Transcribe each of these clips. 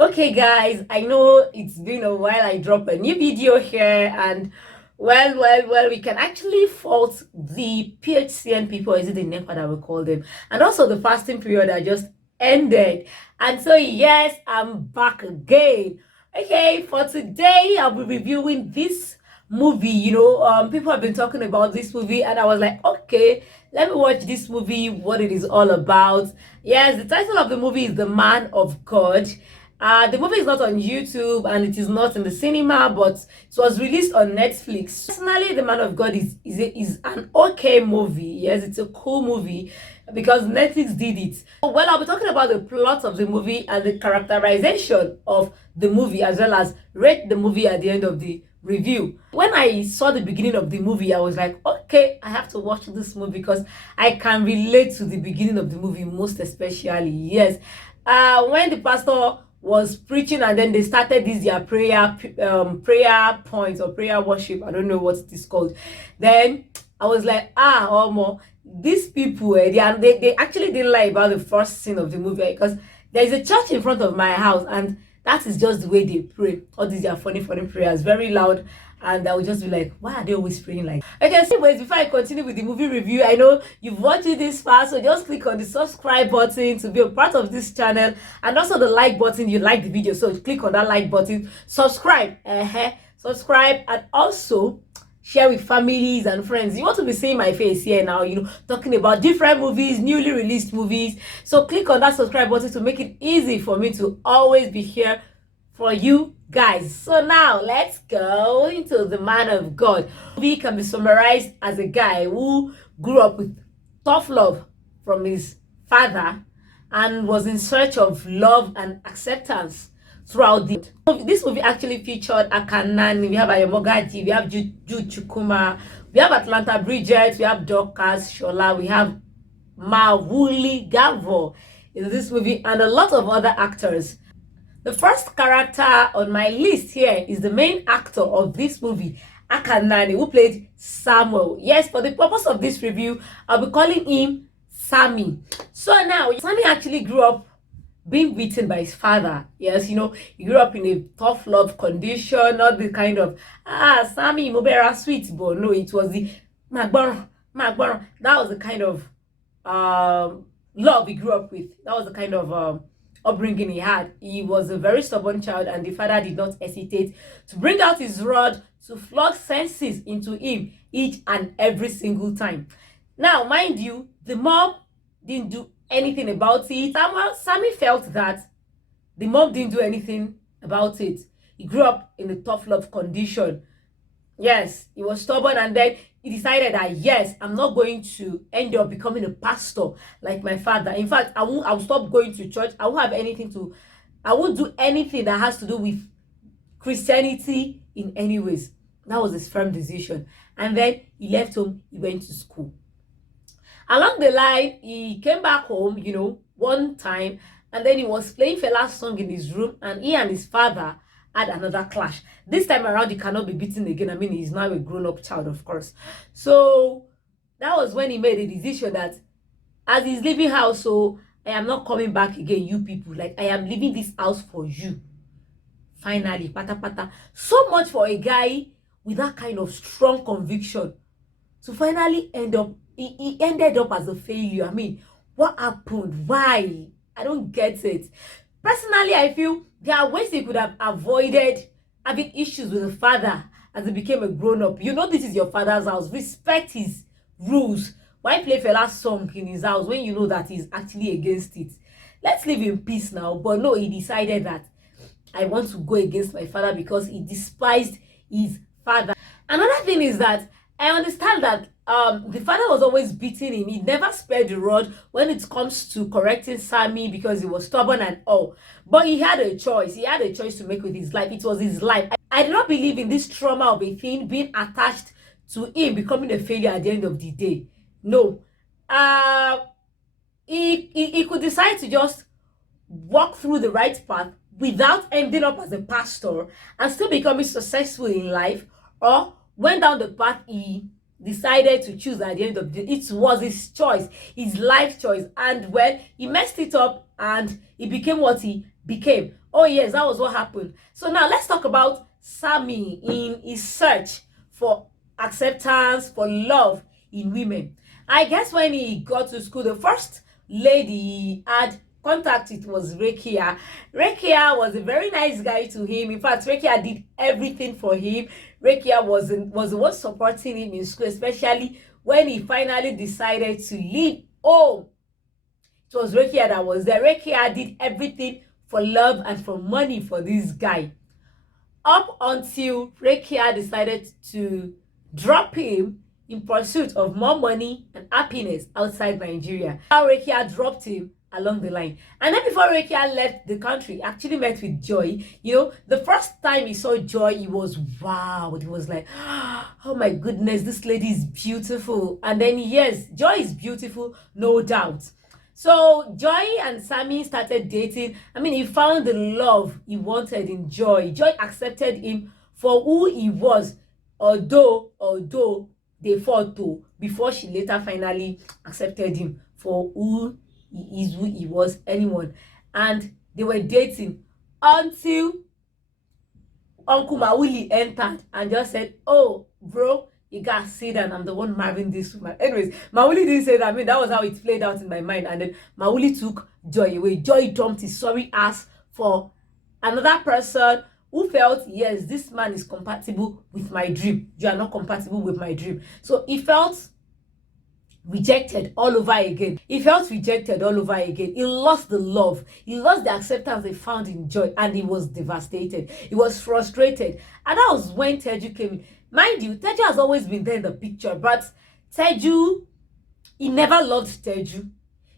Okay guys, I know it's been a while I dropped a new video here, and we can actually fault the PHCN people, is it the NEPA that we call them, and also the fasting period that just ended. And so yes, I'm back again. Okay, for today I'll be reviewing this movie. People have been talking about this movie, and I was like, okay, let me watch this movie, what it is all about. Yes, the title of the movie is The Man of God. The movie is not on YouTube and it is not in the cinema, but it was released on Netflix. Personally, The Man of God is an okay movie. Yes, it's a cool movie because Netflix did it. Well, I'll be talking about the plot of the movie and the characterization of the movie, as well as rate the movie at the end of the review. When I saw the beginning of the movie, I was like, okay, I have to watch this movie because I can relate to the beginning of the movie, most especially. Yes, when the pastor was preaching and then they started this their prayer points or prayer worship, I don't know what it is called, then I was like, these people, they actually didn't lie about the first scene of the movie, because there is a church in front of my house, and that is just the way they pray. All these are funny prayers, very loud, and I would just be like, why are they always praying like that? Okay, so anyways, before I continue with the movie review, I know you've watched it this far, so just click on the subscribe button to be a part of this channel, and also the like button. You like the video, so click on that like button, subscribe, subscribe, and also share with families and friends. You want to be seeing my face here now, talking about different movies, newly released movies. So click on that subscribe button to make it easy for me to always be here for you guys. So now let's go into The Man of God. The movie can be summarized as a guy who grew up with tough love from his father and was in search of love and acceptance throughout this movie. Actually featured Akah Nnani, we have Ayo Mogaji, we have Jude Chukwuma, we have Atlanta Bridget, we have Dorcas Shola, we have Mawuli Gavor in this movie, and a lot of other actors. The first character on my list here is the main actor of this movie, Akah Nnani, who played Samuel. Yes, for the purpose of this review, I'll be calling him Sammy. So now, Sammy actually grew up being beaten by his father. Yes, he grew up in a tough love condition, not the kind of, Sammy, Mobera sweet, but no, it was the Magbon. That was the kind of love he grew up with. That was the kind of upbringing he had. He was a very stubborn child, and the father did not hesitate to bring out his rod to flog senses into him each and every single time. Now, mind you, the mom didn't do anything about it. Sammy felt that the mom didn't do anything about it. He grew up in a tough love condition. Yes, he was stubborn, and then he decided that, yes, I'm not going to end up becoming a pastor like my father. In fact, I'll stop going to church. I won't do anything that has to do with Christianity in any ways. That was his firm decision. And then he left home, he went to school. Along the line, he came back home, one time, and then he was playing Fela's song in his room, and he and his father had another clash. This time around, he cannot be beaten again. I mean, he's now a grown-up child, of course. So that was when he made a decision that as he's leaving house, so I am not coming back again, you people. Like, I am leaving this house for you. Finally, pata. So much for a guy with that kind of strong conviction to finally end up, he ended up as a failure. I mean, what happened? Why? I don't get it. Personally, I feel there are ways he could have avoided having issues with the father as he became a grown-up. This is your father's house. Respect his rules. Why play Fela's song in his house when you know that he's actually against it? Let's live in peace now. But no, he decided that I want to go against my father because he despised his father. Another thing is that I understand that the father was always beating him. He never spared the rod when it comes to correcting Sammy because he was stubborn and all. But he had a choice. He had a choice to make with his life. It was his life. I do not believe in this trauma of a thing being attached to him becoming a failure at the end of the day. No. He could decide to just walk through the right path without ending up as a pastor and still becoming successful in life, or went down the path he decided to choose at the end of the day. It was his choice, his life choice, and well, he messed it up and he became what he became. Oh yes, that was what happened. So now let's talk about Sammy in his search for acceptance, for love in women. I guess when he got to school, the first lady he had contact with was Rekia. Rekia was a very nice guy to him. In fact, Rekia did everything for him. Rekia was the one supporting him in school, especially when he finally decided to leave home. It was Rekia that was there. Rekia did everything for love and for money for this guy. Up until Rekia decided to drop him in pursuit of more money and happiness outside Nigeria. How Rekia dropped him along the line. And then before Rekia left the country, he actually met with Joy. You know, the first time he saw Joy, he was wow. He was like, oh my goodness, this lady is beautiful. And then yes, Joy is beautiful, no doubt. So Joy and Sammy started dating. I mean, he found the love he wanted in Joy. Joy accepted him for who he was, although they fought too, before she later finally accepted him for who he is, who he was, anyone. And they were dating until Uncle Mawuli entered and just said, oh, bro, you gotta sit down, I'm the one marrying this woman. Anyways, Mawuli didn't say that. I mean, that was how it played out in my mind. And then Mawuli took Joy away. Joy dumped his sorry ass for another person who felt, yes, this man is compatible with my dream. You are not compatible with my dream. So he felt rejected all over again. He felt rejected all over again. He lost the love. He lost the acceptance he found in Joy, and he was devastated. He was frustrated. And that was when Teju came in. Mind you, Teju has always been there in the picture, but Teju, he never loved Teju.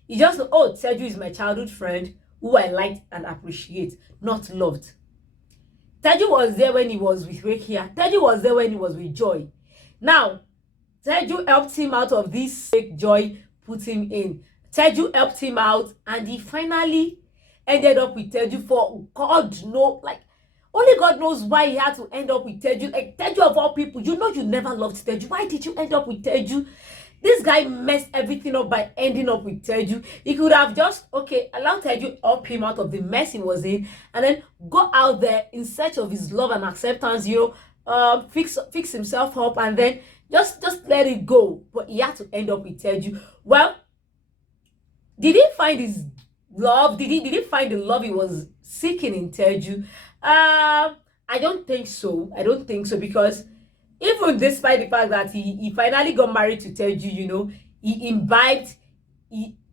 He just, oh, Teju is my childhood friend who I liked and appreciate, not loved. Teju was there when he was with Rekia. Teju was there when he was with Joy. Now, Teju helped him out of this fake Joy put him in. Teju helped him out, and he finally ended up with Teju for God knows, like, only God knows why he had to end up with Teju. Like, Teju of all people, you know you never loved Teju. Why did you end up with Teju? This guy messed everything up by ending up with Teju. He could have just, okay, allowed Teju help him out of the mess he was in, and then go out there in search of his love and acceptance, you know, fix himself up, and then just let it go. But he had to end up with Teju. Well, did he find his love? Did he find the love he was seeking in Teju? I don't think so. I don't think so, because even despite the fact that he finally got married to Teju, you know, he imbibed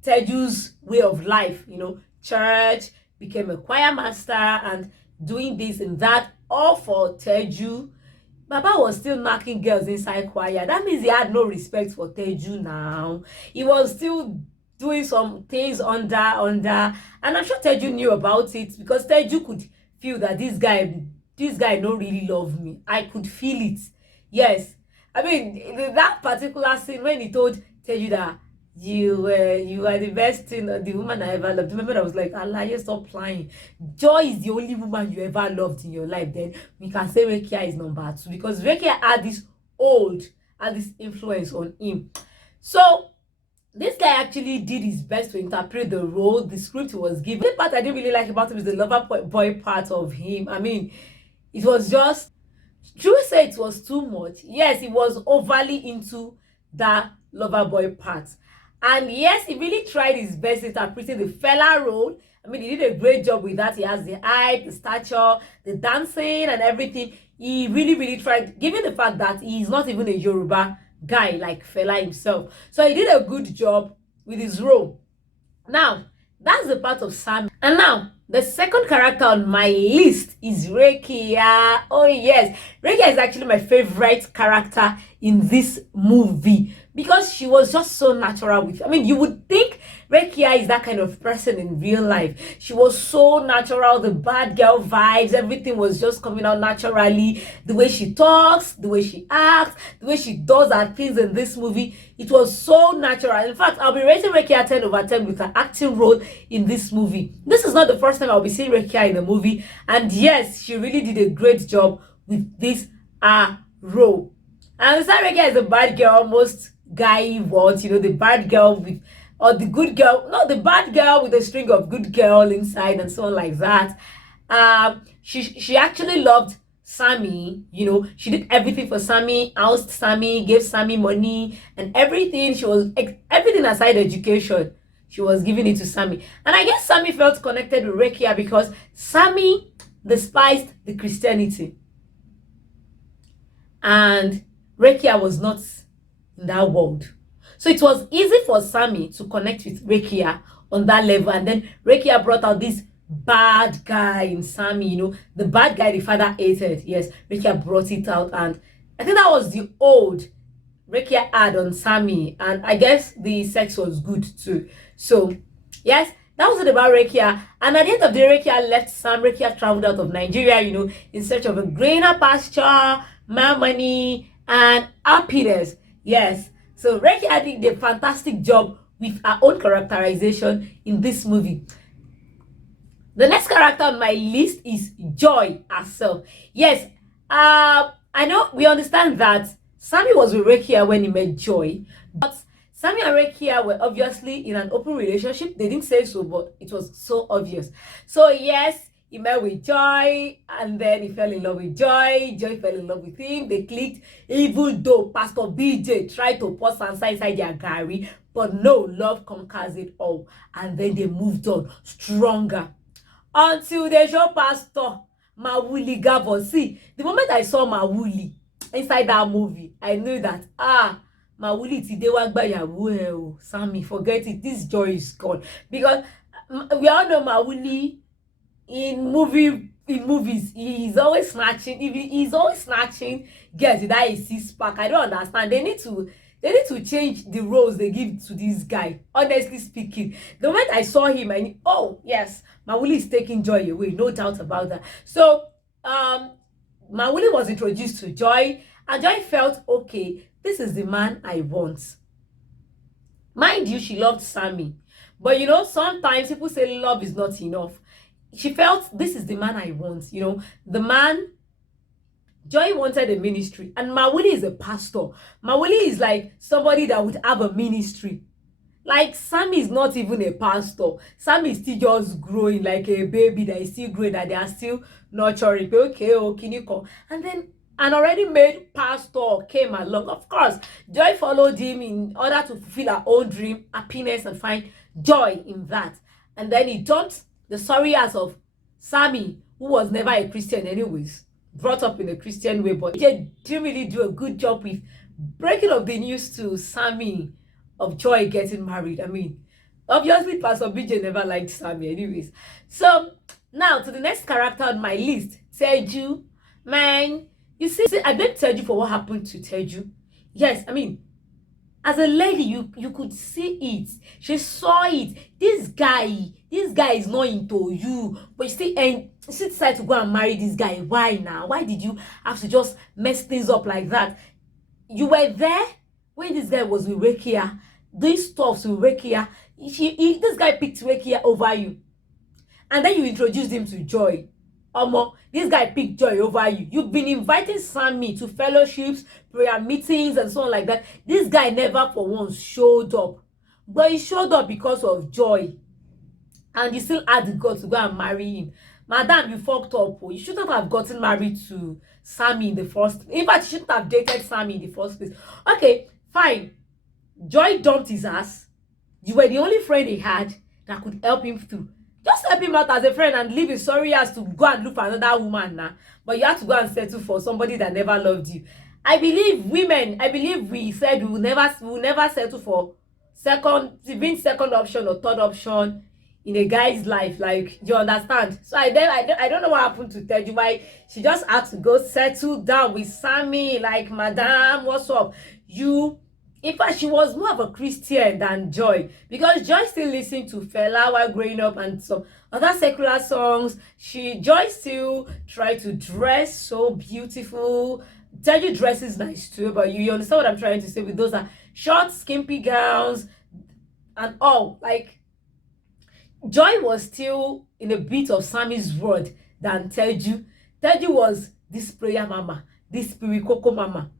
Teju's way of life, you know, church, became a choir master, and doing this and that, all for Teju. Baba was still knocking girls inside choir. That means he had no respect for Teju now. He was still doing some things under, and I'm sure Teju knew about it, because Teju could feel that this guy don't really love me. I could feel it. Yes. I mean, that particular scene when he told Teju that you are the best thing, the woman I ever loved. Remember, I was like, Allah, you stop lying. Joy is the only woman you ever loved in your life. Then we can say Rekia is number 2, because Rekia had this influence on him. So this guy actually did his best to interpret the role the script was given. The part I didn't really like about him is the lover boy part of him. I mean, it was just, Drew said it was too much. Yes, he was overly into that lover boy part. And yes, he really tried his best interpreting the fella role. I mean, he did a great job with that. He has the height, the stature, the dancing, and everything. He really tried, given the fact that he's not even a Yoruba guy like fella himself. So he did a good job with his role. Now, that's the part of Sammy. And now, the second character on my list is Rekia. Oh yes, Rekia is actually my favorite character in this movie, because she was just so natural with, I mean, you would think Rekia is that kind of person in real life. She was so natural, the bad girl vibes, everything was just coming out naturally. The way she talks, the way she acts, the way she does her things in this movie, it was so natural. In fact, I'll be rating Rekia 10 over 10 with her acting role in this movie. This is not the first time I'll be seeing Rekia in a movie, and yes, she really did a great job with this role. And so Rekia is a bad girl most guy wants, you know, the bad girl with, or the good girl, no, the bad girl with a string of good girl inside and so on like that. She actually loved Sammy. You know, she did everything for Sammy, housed Sammy, gave Sammy money and everything. She was everything aside education. She was giving it to Sammy. And I guess Sammy felt connected with Rekia because Sammy despised the Christianity. And Rekia was not in that world. So it was easy for Sammy to connect with Rekia on that level. And then Rekia brought out this bad guy in Sammy, you know, the bad guy the father hated. Yes, Rekia brought it out. And I think that was the old Rekia had on Sammy. And I guess the sex was good too. So, yes, that was it about Rekia. And at the end of the day, Rekia left Sam. Rekia traveled out of Nigeria, you know, in search of a greener pasture, more money, and happiness. Yes. So Rekia did a fantastic job with her own characterization in this movie. The next character on my list is Joy herself. Yes, I know we understand that Sammy was with Rekia when he met Joy, but Sammy and Rekia were obviously in an open relationship. They didn't say so, but it was so obvious. So yes, he met with Joy, and then he fell in love with Joy. Joy fell in love with him. They clicked, even though Pastor BJ tried to pour Sansa inside their Gary, but no, love conquers it all. And then they moved on stronger until they show Pastor Mawuli Gavor. See, the moment I saw Mawuli inside that movie, I knew that Mawuli ti de wa gba yawo e o. Sammy, forget it. This Joy is gone, because we all know Mawuli in movies he's always snatching. If he's always snatching girls that is six pack. I don't understand. They need to change the roles they give to this guy. Honestly speaking, the moment I saw him, I knew, oh yes, Mawuli is taking Joy away, no doubt about that. So Mawuli was introduced to Joy, and Joy felt, okay, this is the man I want. Mind you, she loved Sammy, but you know, sometimes people say love is not enough. She felt, this is the man I want. You know, the man, Joy wanted a ministry, and Mawuli is a pastor. Mawuli is like somebody that would have a ministry. Like, Sammy is not even a pastor. Sammy is still just growing like a baby that is still growing, that they are still nurturing. Okay, oh, can you come? And then an already made pastor came along. Of course, Joy followed him in order to fulfill her own dream, happiness, and find joy in that. And then he dumped the sorry ass of Sammy, who was never a Christian anyways, brought up in a Christian way, but he didn't really do a good job with breaking up the news to Sammy of Joy getting married. I mean, obviously Pastor BJ never liked Sammy anyways. So now to the next character on my list, Teju. Man, you see, I blame Teju for what happened to Teju. Yes, I mean, as a lady, you could see it. She saw it. This guy is not into you, but you still, and she decided to go and marry this guy. Why now? Why did you have to just mess things up like that? You were there when this guy was with Rekia, doing stuff with Rekia. This guy picked Rekia over you, and then you introduced him to Joy. This guy picked Joy over you. You've been inviting Sammy to fellowships, prayer meetings, and so on like that. This guy never for once showed up, but he showed up because of Joy, and you still had the guts to go and marry him. Madam, you fucked up. You shouldn't have gotten married to Sammy in the first. In fact, you shouldn't have dated Sammy in the first place. Okay, fine. Joy dumped his ass. You were the only friend he had that could help him through. Just help him out as a friend and leave his sorry ass to go and look for another woman now. But you have to go and settle for somebody that never loved you. I believe we said we will never settle for second option or third option in a guy's life. Like, you understand? So I don't know what happened to Teju, why she just had to go settle down with Sammy. Like, madam, what's up? In fact, she was more of a Christian than Joy, because Joy still listened to Fela while growing up and some other secular songs. Joy still tried to dress so beautiful. Teju dresses nice too, but you understand what I'm trying to say with those are short, skimpy gowns and all. Like, Joy was still in a bit of Sammy's world than Teju. Teju was this prayer mama, this spirit coco mama.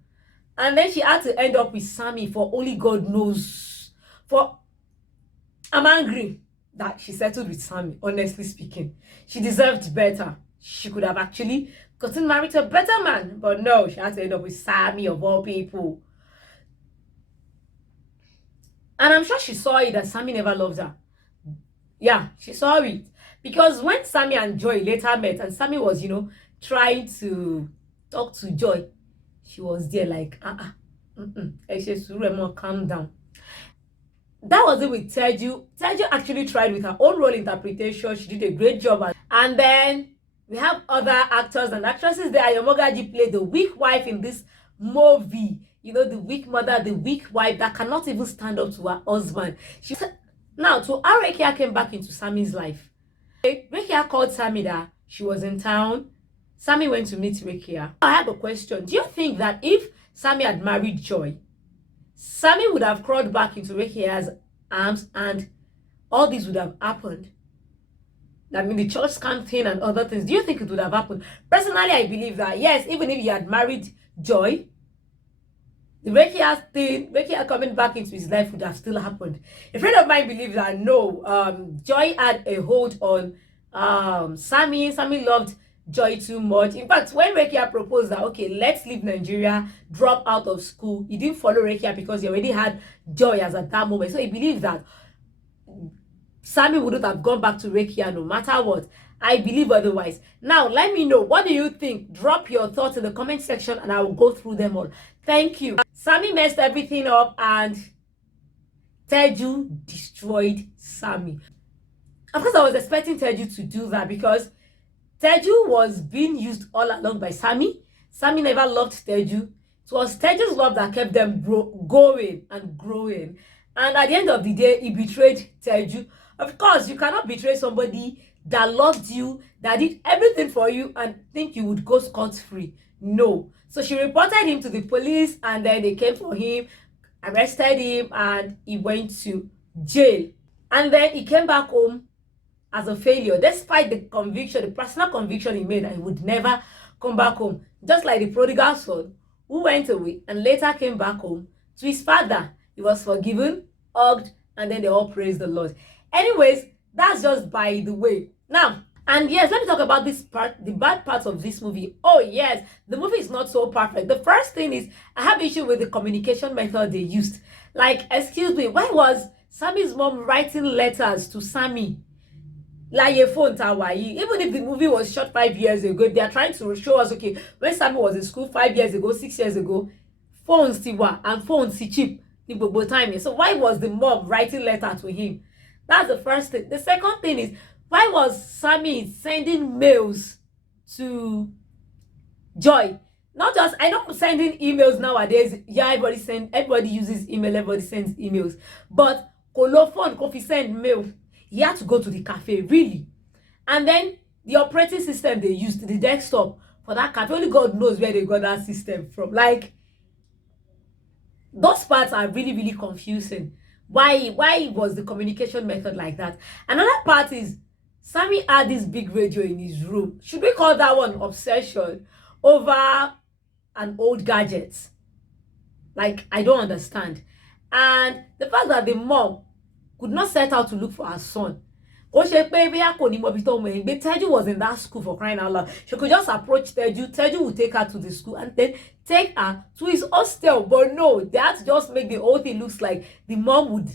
And then she had to end up with Sammy for only God knows. I'm angry. that she settled with Sammy, honestly speaking. She deserved better. She could have actually gotten married to a better man, but no, she had to end up with Sammy of all people. And I'm sure she saw it that Sammy never loved her. Yeah, she saw it. Because when Sammy and Joy later met, and Sammy was, trying to talk to Joy, she was there like, calm down. That was it with Teju. Teju actually tried with her own role interpretation. She did a great job. And then we have other actors and actresses there. Ayo Mogaji played the weak wife in this movie. The weak mother, the weak wife that cannot even stand up to her husband. Now, to how Rekia came back into Sammy's life. Rekia called Sammy that she was in town. Sammy went to meet Rekia. I have a question. Do you think that if Sammy had married Joy, Sammy would have crawled back into Rekia's arms and all this would have happened? I mean, the church scam thing and other things. Do you think it would have happened? Personally, I believe that, yes, even if he had married Joy, the Rekia coming back into his life would have still happened. A friend of mine believes that no, Joy had a hold on Sammy. Sammy loved Joy too much. In fact, when Rekia proposed that, okay, let's leave Nigeria, drop out of school, he didn't follow Rekia because he already had Joy as at that moment. So he believes that Sammy wouldn't have gone back to Rekia no matter what. I believe otherwise. Now, let me know. What do you think? Drop your thoughts in the comment section and I will go through them all. Thank you. Sammy messed everything up and Teju destroyed Sammy. Of course, I was expecting Teju to do that because Teju was being used all along by Sammy. Sammy never loved Teju. It was Teju's love that kept them going and growing. And at the end of the day, he betrayed Teju. Of course, you cannot betray somebody that loved you, that did everything for you, and think you would go scot-free. No. So she reported him to the police, and then they came for him, arrested him, and he went to jail. And then he came back home as a failure, despite the conviction, the personal conviction he made that he would never come back home. Just like the prodigal son who went away and later came back home to his father. He was forgiven, hugged, and then they all praised the Lord. Anyways, that's just by the way. Now, and yes, let me talk about this part, the bad parts of this movie. Oh yes, the movie is not so perfect. The first thing is, I have issue with the communication method they used. Like, excuse me, why was Sammy's mom writing letters to Sammy? Like a phone tower. Even if the movie was shot 5 years ago, they are trying to show us, okay, when Sammy was in school 5 years ago, 6 years ago, phones were and phones cheap both time. So why was the mom writing letter to him? That's the first thing. The second thing is, why was Sammy sending mails to Joy? Not just, I know sending emails nowadays. Yeah, everybody uses email, everybody sends emails. But colophone, coffee send mail. He had to go to the cafe, really. And then the operating system they used, the desktop for that cafe, only God knows where they got that system from. Like, those parts are really, really confusing. Why was the communication method like that? Another part is, Sammy had this big radio in his room. Should we call that one obsession over an old gadget? Like, I don't understand. And the fact that the mom could not set out to look for her son. Teju was in that school, for crying out loud. She could just approach Teju. Teju would take her to the school and then take her to his hostel. But no, that just make the whole thing looks like the mom would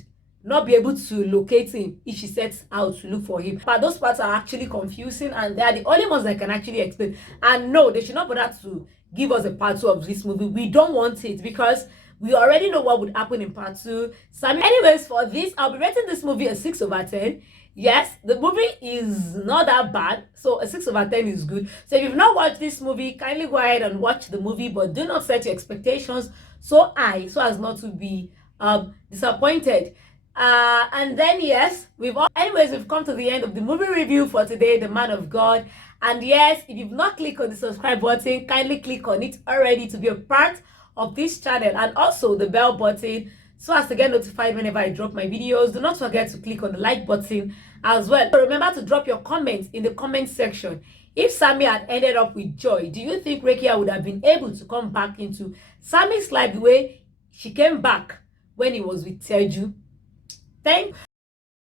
not be able to locate him if she sets out to look for him. But those parts are actually confusing and they are the only ones that can actually explain. And no, they should not bother to give us a part 2 of this movie. We don't want it because we already know what would happen in part 2. Sammy. Anyways, for this, I'll be rating this movie a 6/10. Yes, the movie is not that bad, so a 6/10 is good. So if you've not watched this movie, kindly go ahead and watch the movie, but do not set your expectations so high so as not to be disappointed. And then yes, we've come to the end of the movie review for today, The Man of God. And yes, if you've not clicked on the subscribe button, kindly click on it already to be a part of this channel, and also the bell button so as to get notified whenever I drop my videos. Do not forget to click on the like button as well. So remember to drop your comments in the comment section. If Sammy had ended up with Joy, do you think Rekia would have been able to come back into Sammy's life the way she came back when he was with Teju? Thank